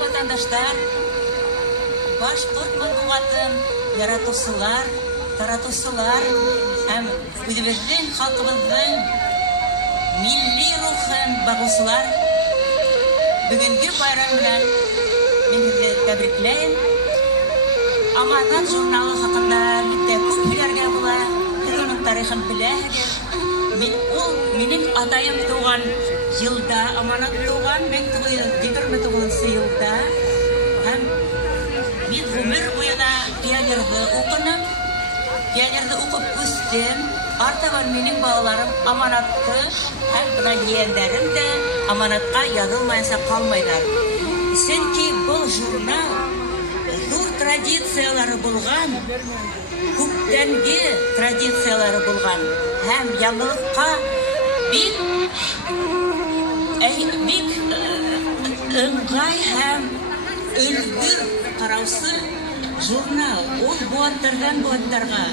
Vatandaşlar, Башкорт матбугатын яратучылар, таратучылар һәм үзебезнең халкыбызның милли рухын багучылар, бүгенге байрам белән мин сезне тәбрикләйм. Аманат журналы хакында битә күп сөйләргә була. Сез аның тарихын беләсез. Минем атаем туган елда, Аманат туган 1929 елда. Һәм мин гомер буена пионерда укыдым. Пионерда укып үстем. Артабан минем балаларым Аманатты һәм бына yeğenlerim дә Аманатка язылмайса калмайлар. Чөнки бу журнал зур традициялары булган, күптәнге традициялары булган һәм яңалыкка бик ыңгай һәм өлгүр караусыз журнал. Ул буаттардан буаттарга